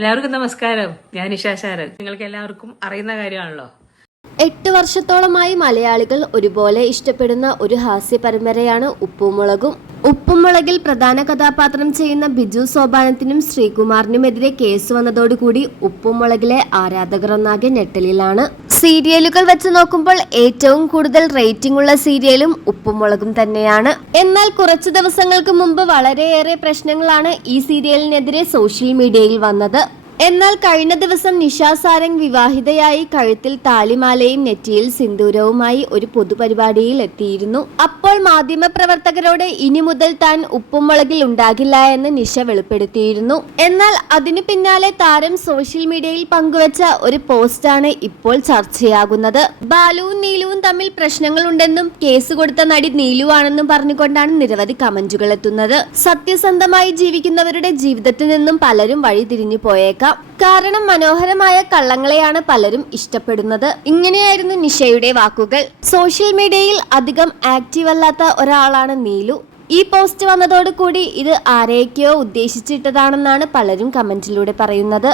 എല്ലാവർക്കും നമസ്കാരം. ഞാൻ നിഷാശാരൻ. നിങ്ങൾക്ക് എല്ലാവർക്കും അറിയുന്ന കാര്യമാണല്ലോ. 8 വർഷത്തോളമായി മലയാളികൾ ഒരുപോലെ ഇഷ്ടപ്പെടുന്ന ഒരു ഹാസ്യ പരമ്പരയാണ് ഉപ്പുമുളകും. ഉപ്പുമുളകിൽ പ്രധാന കഥാപാത്രം ചെയ്യുന്ന ബിജു സോപാനത്തിനും ശ്രീകുമാറിനുമെതിരെ കേസ് വന്നതോടുകൂടി ഉപ്പുമുളകിലെ ആരാധകർ ഒന്നാകെ ഞെട്ടലിലാണ്. സീരിയലുകൾ വെച്ച് നോക്കുമ്പോൾ ഏറ്റവും കൂടുതൽ റേറ്റിംഗ് ഉള്ള സീരിയലും ഉപ്പുമുളകും തന്നെയാണ്. എന്നാൽ കുറച്ചു ദിവസങ്ങൾക്ക് മുമ്പ് വളരെയേറെ പ്രശ്നങ്ങളാണ് ഈ സീരിയലിനെതിരെ സോഷ്യൽ മീഡിയയിൽ വന്നത്. എന്നാൽ കഴിഞ്ഞ ദിവസം നിഷ സാരംഗ് വിവാഹിതയായി കഴുത്തിൽ താലിമാലയും നെറ്റിയിൽ സിന്ദൂരവുമായി ഒരു പൊതുപരിപാടിയിൽ എത്തിയിരുന്നു. അപ്പോൾ മാധ്യമപ്രവർത്തകരോട് ഇനി മുതൽ താൻ ഉപ്പുമുളകിൽ ഉണ്ടാകില്ല എന്ന് നിഷ വെളിപ്പെടുത്തിയിരുന്നു. എന്നാൽ അതിനു പിന്നാലെ താരം സോഷ്യൽ മീഡിയയിൽ പങ്കുവച്ച ഒരു പോസ്റ്റാണ് ഇപ്പോൾ ചർച്ചയാകുന്നത്. ബാലുവും നീലുവും തമ്മിൽ പ്രശ്നങ്ങളുണ്ടെന്നും കേസ് കൊടുത്ത നടി നീലുവാണെന്നും പറഞ്ഞുകൊണ്ടാണ് നിരവധി കമന്റുകൾ എത്തുന്നത്. സത്യസന്ധമായി ജീവിക്കുന്നവരുടെ ജീവിതത്തിൽ നിന്നും പലരും വഴിതിരിഞ്ഞു പോയേക്കാം. കാരണം മനോഹരമായ കള്ളങ്ങളെയാണ് പലരും ഇഷ്ടപ്പെടുന്നത്. ഇങ്ങനെയായിരുന്നു നിഷയുടെ വാക്കുകൾ. സോഷ്യൽ മീഡിയയിൽ അധികം ആക്റ്റീവ് അല്ലാത്ത ഒരാളാണ് നീലു. ഈ പോസ്റ്റ് വന്നതോടുകൂടി ഇത് ആരെയൊക്കെയോ ഉദ്ദേശിച്ചിട്ടതാണെന്നാണ് പലരും കമന്റിലൂടെ പറയുന്നത്.